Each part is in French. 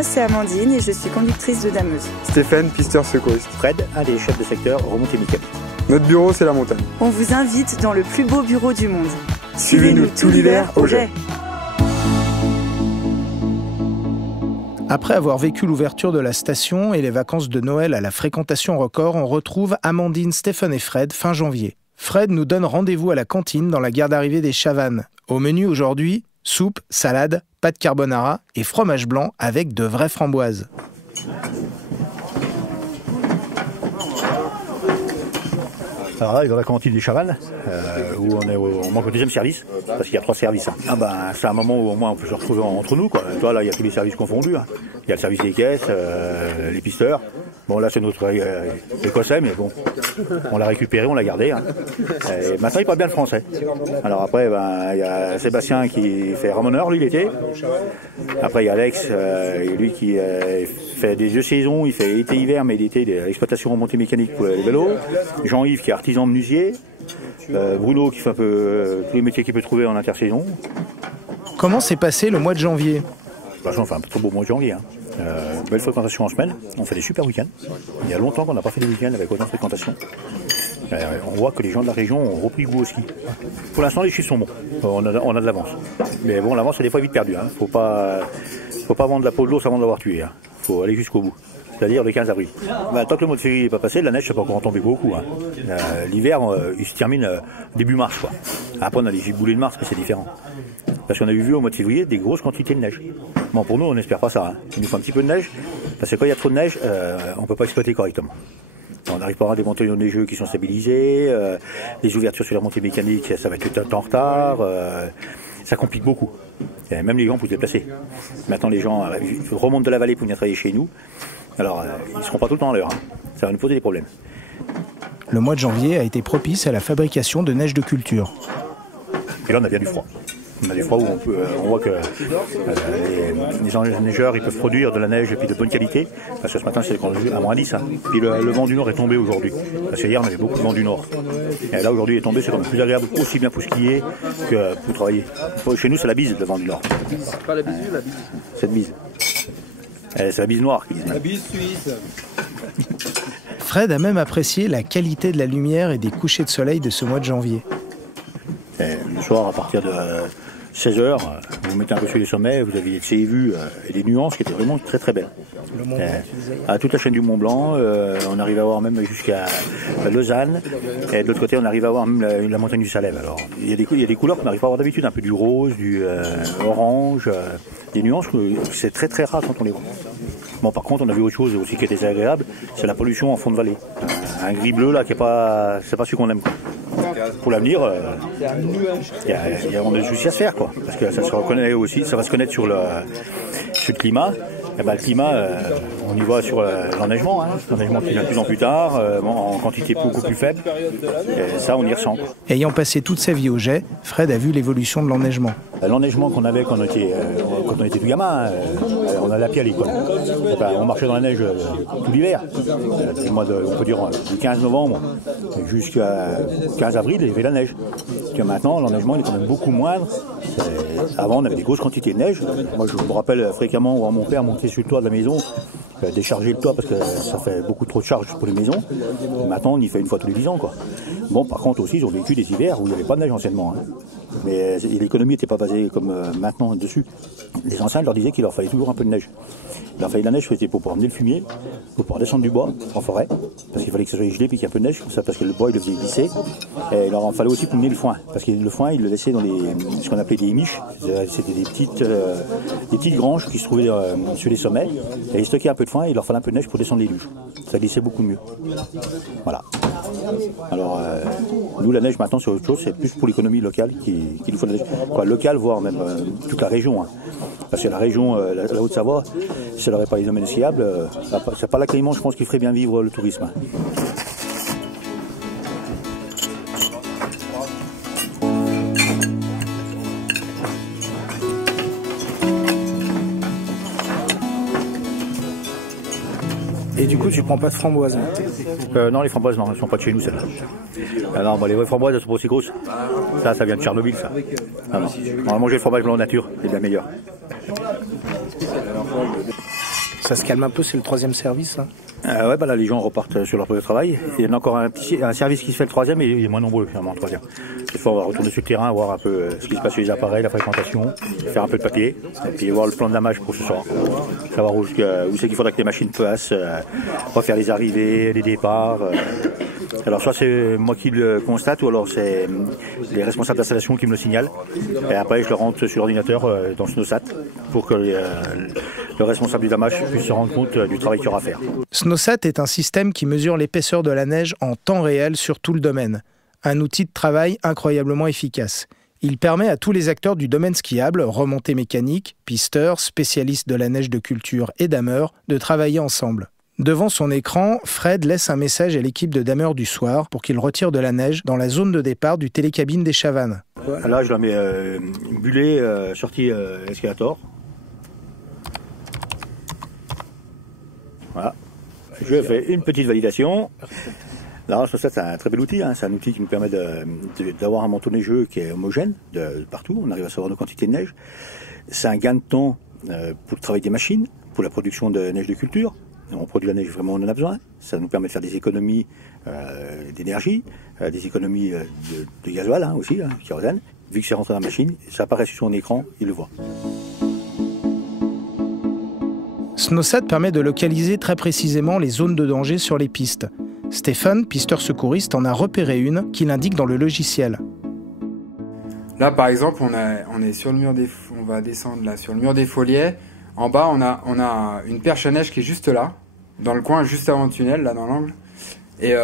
Moi, c'est Amandine et je suis conductrice de dameuse. Stéphane, pisteur secouriste. Fred, un des chefs de secteur remontée mécanique. Notre bureau, c'est la montagne. On vous invite dans le plus beau bureau du monde. Suivez-nous tout l'hiver au Jet. Après avoir vécu l'ouverture de la station et les vacances de Noël à la fréquentation record, on retrouve Amandine, Stéphane et Fred fin janvier. Fred nous donne rendez-vous à la cantine dans la gare d'arrivée des Chavannes. Au menu aujourd'hui, soupe, salade, pâte carbonara et fromage blanc avec de vraies framboises. Alors là, dans la cantine des Chavannes, où on manque au deuxième service, parce qu'il y a 3 services. Hein. Ah ben, c'est un moment où au moins on peut se retrouver entre nous, quoi. Toi, là, il y a tous les services confondus. Hein. Il y a le service des caisses, les pisteurs. Bon, là, c'est notre écossais, mais bon, on l'a récupéré, on l'a gardé. Hein. Et maintenant, il parle bien le français. Alors après, ben, il y a Sébastien qui fait ramoneur, lui, l'été. Après, il y a Alex, lui qui fait des 2 saisons, il fait été-hiver, mais l'été, l'exploitation remontée mécanique pour les vélos. Jean-Yves qui est artisan menuisier. Bruno qui fait un peu tous les métiers qu'il peut trouver en intersaison. Comment s'est passé le mois de janvier ? Bah, on fait un trop beau mois de janvier. Hein. Belle fréquentation en semaine. On fait des super week-ends. Il y a longtemps qu'on n'a pas fait des week-ends avec autant de fréquentation. On voit que les gens de la région ont repris goût au ski. Pour l'instant, les chiffres sont bons. On a de l'avance. Mais bon, l'avance est des fois vite perdue. Hein. Faut pas vendre la peau de l'ours avant de l'avoir tué. Hein. Faut aller jusqu'au bout. C'est-à-dire le 15 avril. Bah, tant que le mois de février n'est pas passé, la neige ne pas encore tomber beaucoup. Hein. L'hiver, il se termine début mars. Quoi. Après, on a les giboulées de mars, mais c'est différent. Parce qu'on a vu au mois de février des grosses quantités de neige. Bon, pour nous, on n'espère pas ça. Hein. Il nous faut un petit peu de neige, parce que quand il y a trop de neige, on ne peut pas exploiter correctement. On n'arrive pas à avoir des montées neigeux qui sont stabilisées, les ouvertures sur la montée mécanique, ça va être tout un temps en retard, ça complique beaucoup. Et même les gens pour se déplacer. Maintenant, les gens remontent de la vallée pour venir travailler chez nous. Alors, ils ne seront pas tout le temps à l'heure. Hein. Ça va nous poser des problèmes. Le mois de janvier a été propice à la fabrication de neige de culture. Et là, on a bien du froid. On a des froids où on voit que les neigeurs ils peuvent produire de la neige et puis de bonne qualité. Parce que ce matin, c'est à moins 10. Hein. Puis le vent du nord est tombé aujourd'hui. Parce que hier, on avait beaucoup de vent du nord. Et là, aujourd'hui, il est tombé. C'est quand même plus agréable, aussi bien pour skier que pour travailler. Chez nous, c'est la bise, le vent du nord. C'est pas la bise ou la bise ? Cette bise. C'est la bise noire. La bise suisse. Fred a même apprécié la qualité de la lumière et des couchers de soleil de ce mois de janvier. Le soir, à partir de 16h, vous mettez un peu sur les sommets, vous avez des vues et des nuances qui étaient vraiment très très belles. À toute la chaîne du Mont Blanc, on arrive à voir même jusqu'à Lausanne, et de l'autre côté on arrive à voir même la montagne du Salève. Alors il y a des couleurs qu'on n'arrive pas à voir d'habitude, un peu du rose, du orange, des nuances, c'est très très rare quand on les voit. Bon, par contre, on a vu autre chose aussi qui était désagréable, c'est la pollution en fond de vallée. Un gris bleu là qui est pas, c'est pas celui qu'on aime. Pour l'avenir, on a des soucis à se faire, quoi. Parce que ça se reconnaît aussi, ça va se connaître sur le climat. Et ben, le climat, on y voit sur l'enneigement, hein. L'enneigement qui vient de plus en plus tard, en quantité beaucoup plus faible. Et ça, on y ressent. Ayant passé toute sa vie au jet, Fred a vu l'évolution de l'enneigement. L'enneigement qu'on avait quand on était tout gamin, on allait à pied à l'école. On marchait dans la neige tout l'hiver. On peut dire du 15 novembre jusqu'à 15 avril, il y avait la neige. Et maintenant, l'enneigement est quand même beaucoup moindre. Avant, on avait des grosses quantités de neige. Moi, je me rappelle fréquemment voir mon père monter sur le toit de la maison, décharger le toit parce que ça fait beaucoup trop de charge pour les maisons. Et maintenant, on y fait une fois tous les 10 ans, quoi. Bon, par contre aussi, ils ont vécu des hivers où il n'y avait pas de neige anciennement. Hein. Mais l'économie n'était pas basée comme maintenant dessus. Les anciens leur disaient qu'il leur fallait toujours un peu de neige. Il leur fallait de la neige pour pouvoir emmener le fumier, pour pouvoir descendre du bois en forêt, parce qu'il fallait que ça soit gelé puis qu'il y ait un peu de neige, ça, parce que le bois il le faisait glisser. Et il leur en fallait aussi pour mener le foin, parce que le foin ils le laissaient dans ce qu'on appelait des miches, c'était des petites granges qui se trouvaient sur les sommets, et ils stockaient un peu de foin et il leur fallait un peu de neige pour descendre les luges. Ça glissait beaucoup mieux. Voilà. Alors, nous la neige maintenant c'est autre chose, c'est plus pour l'économie locale qui nous faut de la neige. Quoi, locale, voire même toute la région. Hein. Parce que la région, la Haute-Savoie, si elle n'aurait pas les domaines skiables, c'est pas l'accueillement, je pense, qui ferait bien vivre le tourisme. Et du coup, tu prends pas de framboises? Non, les framboises, non, elles sont pas de chez nous, celles-là. Non, bon, les vraies framboises, elles sont pas aussi grosses. Ça vient de Tchernobyl, ça. Non. On va manger le fromage blanc nature, c'est bien meilleur. Ça se calme un peu, c'est le 3e service là. Ouais, bah là les gens repartent sur leur poste de travail. Il y en a encore un service qui se fait le 3e et il est moins nombreux finalement le 3e. Des fois on va retourner sur le terrain, voir un peu ce qui se passe sur les appareils, la fréquentation, faire un peu de papier, et puis voir le plan de la mâche pour ce soir. Savoir où c'est qu'il faudra que les machines passent, refaire les arrivées, les départs. Alors soit c'est moi qui le constate ou alors c'est les responsables d'installation qui me le signalent. Et après je le rentre sur l'ordinateur dans SNOSAT pour que le responsable du damage puisse se rendre compte du travail qu'il y aura à faire. SNOSAT est un système qui mesure l'épaisseur de la neige en temps réel sur tout le domaine. Un outil de travail incroyablement efficace. Il permet à tous les acteurs du domaine skiable, remontées mécaniques, pisteurs, spécialistes de la neige de culture et dameurs, de travailler ensemble. Devant son écran, Fred laisse un message à l'équipe de dameurs du soir pour qu'ils retirent de la neige dans la zone de départ du télécabine des Chavannes. Là, je la mets bulée, sortie escalator. Voilà. Je fais une petite validation. Là, c'est un très bel outil. Hein. C'est un outil qui nous permet d'avoir un manteau neigeux qui est homogène de partout. On arrive à savoir nos quantités de neige. C'est un gain de temps pour le travail des machines, pour la production de neige de culture. On produit la neige vraiment où on en a besoin. Ça nous permet de faire des économies d'énergie, des économies de gasoil hein, aussi, hein, kérosène. Vu que c'est rentré dans la machine, ça apparaît sur son écran, il le voit. SNOSAT permet de localiser très précisément les zones de danger sur les pistes. Stéphane, pisteur secouriste, en a repéré une qu'il indique dans le logiciel. Là, par exemple, on est sur le mur on va descendre là sur le mur des Foliets. En bas, on a une perche à neige qui est juste là, dans le coin, juste avant le tunnel, là dans l'angle. Et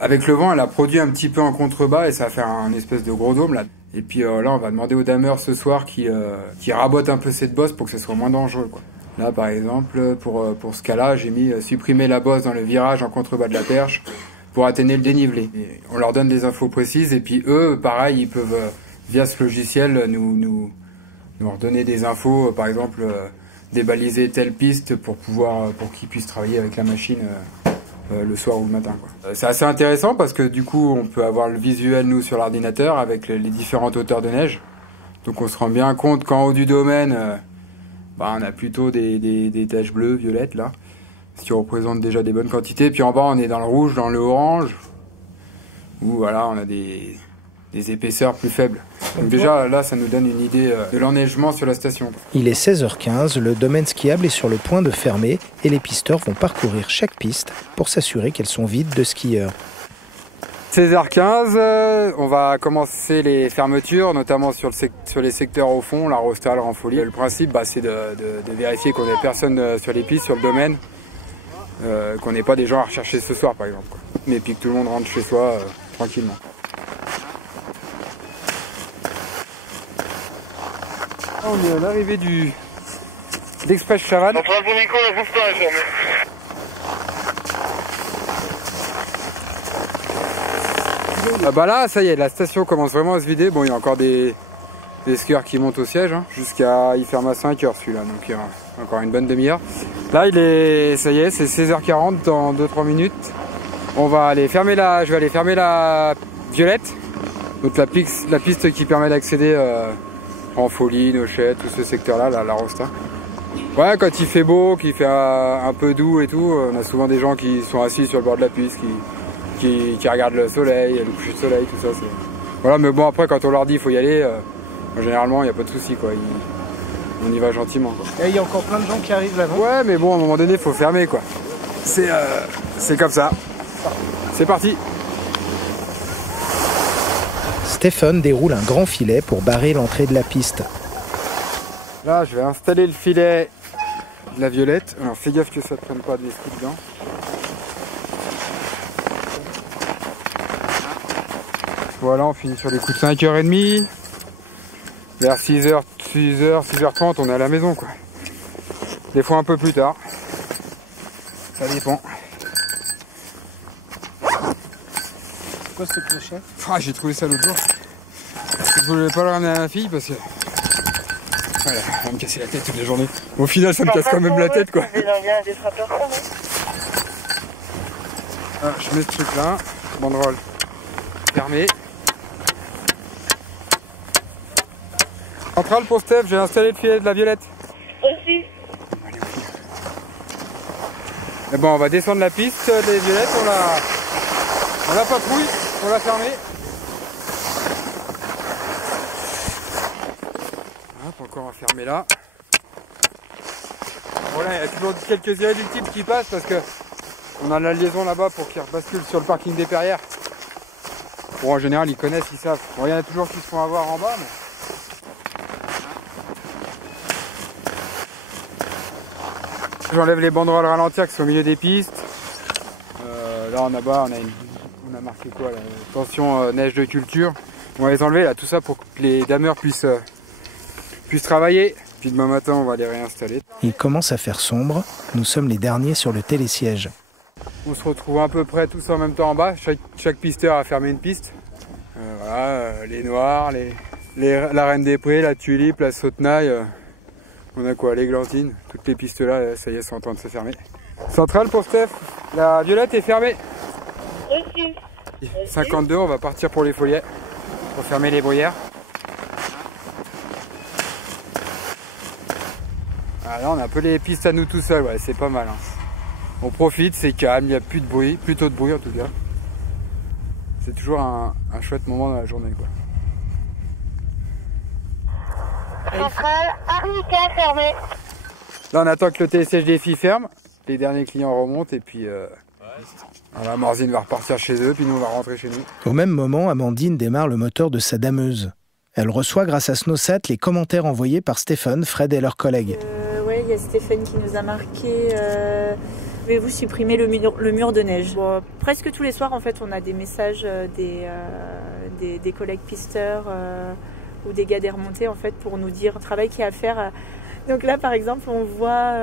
avec le vent, elle a produit un petit peu en contrebas et ça va faire un espèce de gros dôme là. Et puis là, on va demander aux dameurs ce soir qui rabotent un peu cette bosse pour que ce soit moins dangereux, quoi. Là, par exemple, pour ce cas-là, j'ai mis supprimer la bosse dans le virage en contrebas de la perche pour atténuer le dénivelé. Et on leur donne des infos précises et puis eux, pareil, ils peuvent, via ce logiciel, nous redonner des infos, par exemple, débaliser telle piste pour qu'ils puissent travailler avec la machine le soir ou le matin, quoi. C'est assez intéressant parce que du coup, on peut avoir le visuel, nous, sur l'ordinateur avec les différentes hauteurs de neige. Donc on se rend bien compte qu'en haut du domaine, on a plutôt des taches bleues, violettes, là, ce qui représente déjà des bonnes quantités. Puis en bas, on est dans le rouge, dans le orange, où voilà, on a des épaisseurs plus faibles. Donc déjà, là, ça nous donne une idée de l'enneigement sur la station. Il est 16h15, le domaine skiable est sur le point de fermer et les pisteurs vont parcourir chaque piste pour s'assurer qu'elles sont vides de skieurs. 16h15, on va commencer les fermetures, notamment sur les secteurs au fond, la Rostal, Ranfolie. Le principe, c'est de vérifier qu'on n'ait personne sur les pistes, sur le domaine, qu'on n'ait pas des gens à rechercher ce soir, par exemple, quoi. Mais puis que tout le monde rentre chez soi tranquillement. On est à l'arrivée d'Express Chavannes. Là, ça y est, la station commence vraiment à se vider. Bon, il y a encore des skieurs qui montent au siège, hein, il ferme à 5h celui-là, donc il y a encore une bonne demi-heure. Là, ça y est, c'est 16h40 dans 2-3 minutes. Je vais aller fermer la Violette, donc la piste qui permet d'accéder en Folie, Nochette, tout ce secteur-là, la Rosta. Ouais, quand il fait beau, qu'il fait un peu doux et tout, on a souvent des gens qui sont assis sur le bord de la piste, qui regardent le soleil, le coucher de soleil, tout ça. Voilà, mais bon, après, quand on leur dit qu'il faut y aller, généralement, il n'y a pas de souci, quoi. On y va gentiment, quoi. Et il y a encore plein de gens qui arrivent là-bas. Ouais, mais bon, à un moment donné, il faut fermer, quoi. C'est comme ça. C'est parti. Stéphane déroule un grand filet pour barrer l'entrée de la piste. Là, je vais installer le filet de la Violette. Alors, fais gaffe que ça ne prenne pas de l'esprit dedans. Voilà, on finit sur les coups de 5h30. Vers 6h30, on est à la maison, quoi. Des fois un peu plus tard. Ça dépend. C'est quoi ce clocher ? J'ai trouvé ça l'autre jour. Je voulais pas le ramener à ma fille parce que... Voilà, on va me casser la tête toute la journée. Au final, ça me casse quand même la tête, quoi. Je mets ce truc là, banderole fermée. Centrale pour Steph, j'ai installé le filet de la Violette. Aussi. Et bon, on va descendre la piste des violettes, on la patrouille, on l'a fermée. Hop, encore fermer là. Voilà, il y a toujours quelques irréductibles qui passent parce que on a la liaison là-bas pour qu'ils rebasculent sur le parking des Perrières. Bon, en général, ils connaissent, ils savent. Bon, il y en a toujours qui se font avoir en bas, mais... J'enlève les banderoles ralentir qui sont au milieu des pistes. Là en bas, on a marqué quoi là, attention neige de culture. On va les enlever là, tout ça pour que les dameurs puissent travailler. Puis demain matin, on va les réinstaller. Il commence à faire sombre. Nous sommes les derniers sur le télésiège. On se retrouve à peu près tous en même temps en bas. Chaque pisteur a fermé une piste. Voilà, les noirs, la reine des prés, la tulipe, la sautenaille. On a quoi, l'églantine, toutes les pistes là, ça y est, sont en train de se fermer. Centrale pour Steph, la violette est fermée. 52, on va partir pour les foliets, pour fermer les bruyères. Ah, là on a un peu les pistes à nous tout seuls, ouais, c'est pas mal. Hein. On profite, c'est calme, il n'y a plus de bruit, plutôt de bruit en tout cas. C'est toujours un chouette moment dans la journée, quoi. Centrale, arnica fermé. Là on attend que le télésiège des filles ferme, les derniers clients remontent et puis voilà, Morzine va repartir chez eux, puis nous on va rentrer chez nous. Au même moment, Amandine démarre le moteur de sa dameuse. Elle reçoit grâce à Snowsat les commentaires envoyés par Stéphane, Fred et leurs collègues. Oui, il y a Stéphane qui nous a marqué pouvez-vous supprimer le mur de neige. Bon, presque tous les soirs en fait on a des messages des collègues pisteurs ou des gars des remontées en fait pour nous dire le travail qu'il y a à faire. Donc là par exemple on voit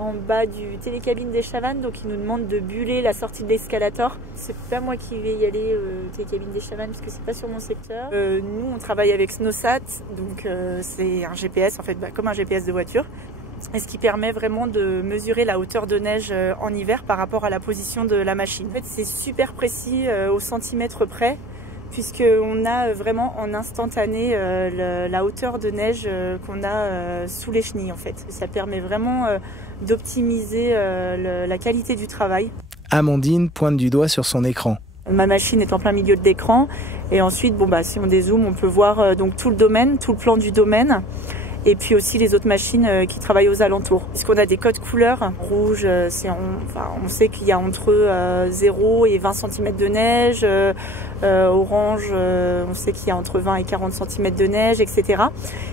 en bas du télécabine des Chavannes, donc ils nous demandent de buller la sortie de l'escalator. C'est pas moi qui vais y aller télécabine des Chavannes parce que c'est pas sur mon secteur. Nous on travaille avec Snowsat, donc c'est un GPS en fait, comme un GPS de voiture. Et ce qui permet vraiment de mesurer la hauteur de neige en hiver par rapport à la position de la machine. En fait c'est super précis au centimètre près, puisqu'on a vraiment en instantané la hauteur de neige qu'on a sous les chenilles en fait. Ça permet vraiment d'optimiser la qualité du travail. Amandine pointe du doigt sur son écran. Ma machine est en plein milieu de l'écran et ensuite si on dézoome on peut voir donc tout le domaine, tout le plan du domaine. Et puis aussi les autres machines qui travaillent aux alentours. Puisqu'on a des codes couleurs. Rouge, on sait qu'il y a entre 0 et 20 cm de neige. Orange, on sait qu'il y a entre 20 et 40 cm de neige, etc.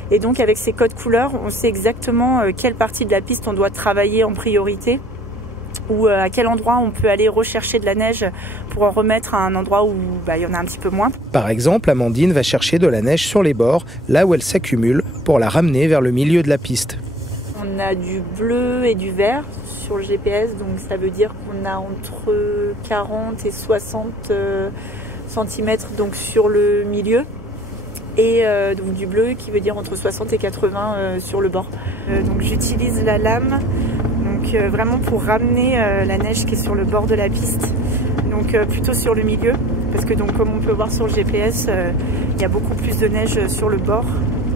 Et donc avec ces codes couleurs, on sait exactement quelle partie de la piste on doit travailler en priorité, ou à quel endroit on peut aller rechercher de la neige pour en remettre à un endroit où il y en a un petit peu moins. Par exemple, Amandine va chercher de la neige sur les bords, là où elle s'accumule, pour la ramener vers le milieu de la piste. On a du bleu et du vert sur le GPS, donc ça veut dire qu'on a entre 40 et 60 cm donc sur le milieu. Et donc du bleu qui veut dire entre 60 et 80 sur le bord. Donc j'utilise la lame vraiment pour ramener la neige qui est sur le bord de la piste, donc plutôt sur le milieu, parce que donc comme on peut voir sur le GPS, il y a beaucoup plus de neige sur le bord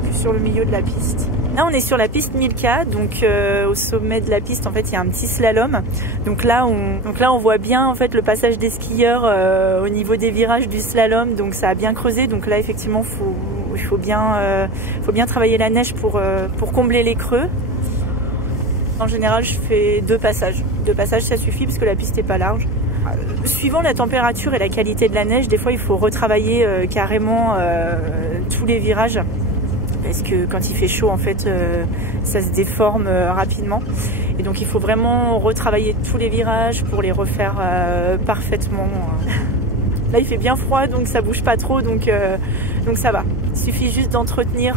que sur le milieu de la piste. Là on est sur la piste 1000K, donc au sommet de la piste en fait il y a un petit slalom, donc là on voit bien en fait le passage des skieurs au niveau des virages du slalom, donc ça a bien creusé, donc là effectivement il faut bien travailler la neige pour combler les creux. En général, je fais 2 passages. 2 passages, ça suffit parce que la piste n'est pas large. Suivant la température et la qualité de la neige, des fois, il faut retravailler carrément tous les virages. Parce que quand il fait chaud, en fait, ça se déforme rapidement. Et donc, il faut vraiment retravailler tous les virages pour les refaire parfaitement. Là, il fait bien froid, donc ça bouge pas trop, donc ça va. Il suffit juste d'entretenir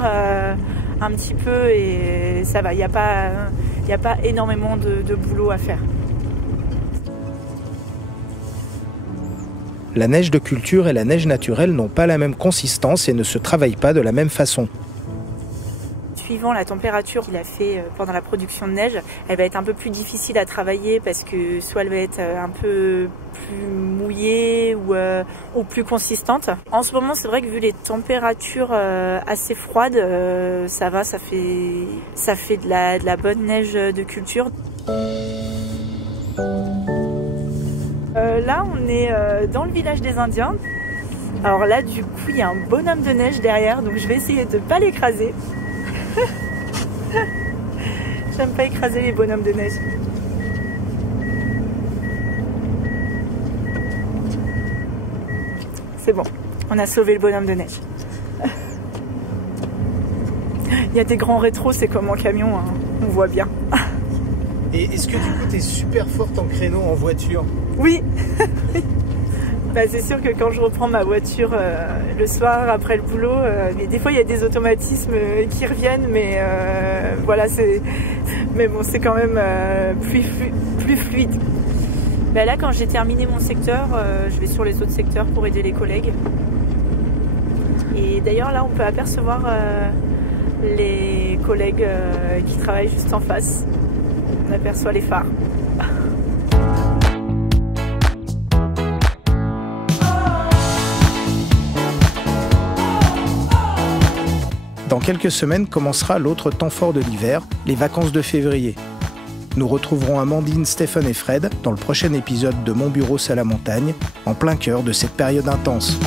un petit peu et ça va. Il n'y a pas énormément de boulot à faire. La neige de culture et la neige naturelle n'ont pas la même consistance et ne se travaillent pas de la même façon. Suivant la température qu'il a fait pendant la production de neige, elle va être un peu plus difficile à travailler parce que soit elle va être un peu plus mouillée ou plus consistante. En ce moment, c'est vrai que vu les températures assez froides, ça va, ça fait de la bonne neige de culture. là, on est dans le village des Indiens. Alors là, du coup, il y a un bonhomme de neige derrière, donc je vais essayer de ne pas l'écraser. J'aime pas écraser les bonhommes de neige. C'est bon, on a sauvé le bonhomme de neige. Il y a des grands rétros, c'est comme en camion, hein. On voit bien. Et est-ce que du coup tu es super forte en créneau en voiture? Oui. Bah, c'est sûr que quand je reprends ma voiture le soir après le boulot, mais des fois il y a des automatismes qui reviennent, mais voilà, mais bon, c'est quand même plus fluide. Bah, là, quand j'ai terminé mon secteur, je vais sur les autres secteurs pour aider les collègues. Et d'ailleurs là, on peut apercevoir les collègues qui travaillent juste en face. On aperçoit les phares. Dans quelques semaines commencera l'autre temps fort de l'hiver, les vacances de février. Nous retrouverons Amandine, Stéphane et Fred dans le prochain épisode de Mon bureau c'est la montagne, en plein cœur de cette période intense.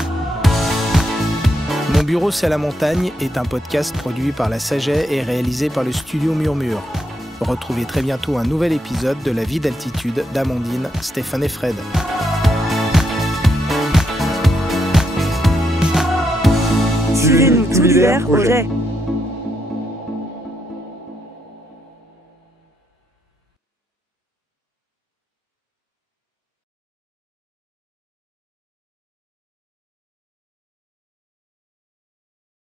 Mon bureau c'est la montagne est un podcast produit par La Saget et réalisé par le studio Murmure. Retrouvez très bientôt un nouvel épisode de La vie d'altitude d'Amandine, Stéphane et Fred. Suivez-nous tout l'hiver au jet.